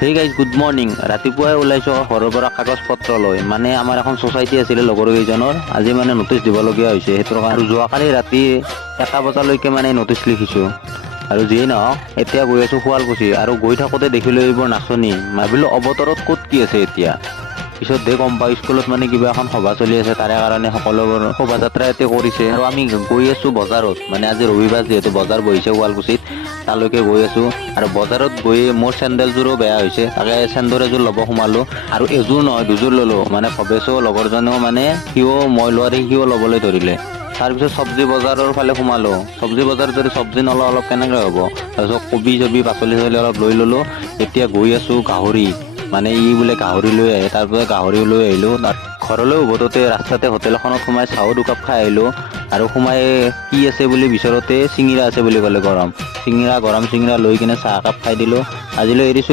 Hey guys good morning. ৰাতিপুৱাই ওলাইছোঁ ঘৰৰ পৰা কাগজ পত্ৰ লৈ, মানে আমাৰ এখন ছ'চাইটি আছিলে লগৰ কেইজনৰ, আজি মানে নটিচ দিবলগীয়া হৈছে সেইটোৰ কাৰণে। আৰু যোৱাকালি ৰাতি 1 বজালৈকে মানে নটিচ লিখিছোঁ। আৰু যিয়ে নহওক এতিয়া গৈ আছোঁ শুৱালকুছি, আৰু গৈ থাকোঁতে দেখিলোঁ এইবোৰ নাচনি। ভাবিলোঁ অৱতৰত ক'ত কি আছে এতিয়া, পিছত গম পাওঁ স্কুলত মানে কিবা এখন সভা চলি আছে, তাৰে কাৰণে সকলোবোৰ শোভাযাত্ৰা এতিয়া কৰিছে। আৰু আমি গৈ আছোঁ বজাৰত, মানে আজি ৰবিবাৰ যিহেতু বজাৰ বহিছে শুৱালকুছিত, তালৈকে গৈ আছোঁ। আৰু বজাৰত গৈ মোৰ চেন্দেলযোৰো বেয়া হৈছে, তাকে চেন্দেল এযোৰ ল'ব সোমালোঁ। আৰু এযোৰ নহয় দুযোৰ ল'লোঁ, মানে ভৱেশো লগৰজনেও মানে মই লোৱা দেখি সিও ল'বলৈ ধৰিলে। তাৰপিছত চব্জি বজাৰৰ ফালে সোমালোঁ। চব্জি বজাৰত যদি চব্জি নলওঁ অলপ কেনেকৈ হ'ব। তাৰপিছত কবি চবি পাচলি অলপ লৈ ল'লোঁ। এতিয়া গৈ আছোঁ গাহৰি, মানে ই বোলে গাহৰি লৈ আহে, তাৰপিছত গাহৰি লৈ আহিলোঁ। ঘৰলৈ উভতোতে ৰাস্তাতে হোটেল এখনত সোমাই চাহো দুকাপ খাই আহিলোঁ। আৰু সোমাই কি আছে বুলি বিচাৰোঁতে চিঙিৰা আছে বুলি ক'লে, গৰম চিঙিৰা লৈ কিনে চাহ একাপ খাই দিলোঁ। আজিলৈ এৰিছোঁ।